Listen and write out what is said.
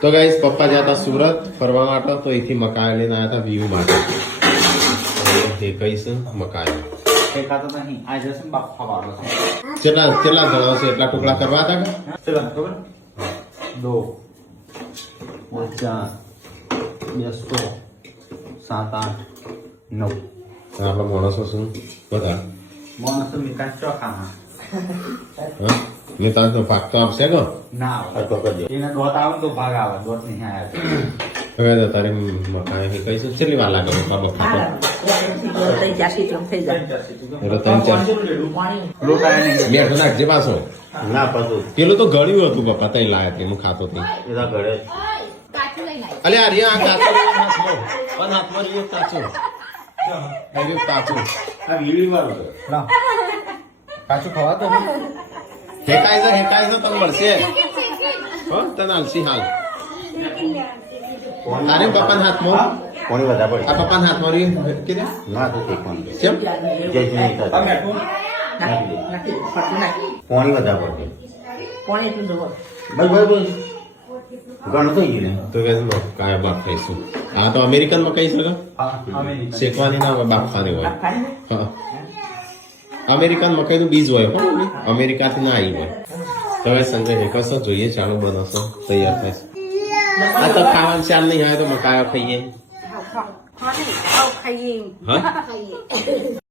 તો ગાઈસ પપ્પા ગયા હતા સુરત ફરવા માટે તો અહીંથી મકાઈ લઈને આવ્યા હતા વ્યૂ માટે એ કહીશ મકાઈ કેટલા કેટલા જણા છે એટલા ટુકડા કરવા હતા કે ખબર 2 4 200 7 8 9 આપણા માણસો શું બધા માણસો મિકાસ ચોખામાં ને તારો ભાગ તો આપશે કે ના એને દોત આવે તો ભાગ આવે દોત નહીં આવે હવે તો તારી મકાઈ કહીશું કેટલી વાર લાગે પપ્પા બફા બેઠો નાખજે પાછો ના પાછું પેલું તો ગળ્યું હતું પપ્પા તઈ લાયા તે હું ખાતો હતી એના ઘરે અલે આ રહ્યા આ કાચો હાથમાં પણ હાથમાં રહ્યું કાચું કાચું આ વીડી વાળું કાચું ખવાતો હેકાય છે તને મળશે હો તને આલસી હાલ તારે પપ્પાના હાથમાં કોની વધારે પડે આ પપ્પાના હાથમાં રહ્યું કે ના તો તે કોણ કેમ જય જય કોની વધારે પડે ભાઈ ઘણું થઈ ગયું તો કે કાયા બાપ ખાઈશું આ તો અમેરિકન માં કહી શકે શેકવાની ના હોય બાફવાની હોય હા અમેરિકન મકાઈ નું બીજ હોય પણ અમેરિકાથી ના આવી હોય તો હવે સંજય કશો જોઈએ ચાલો બનાવશો તૈયાર થશે આ તો ખાવાનું ચાલ નહીં આવે તો મકાઈ ખાઈએ ખાઈએ હા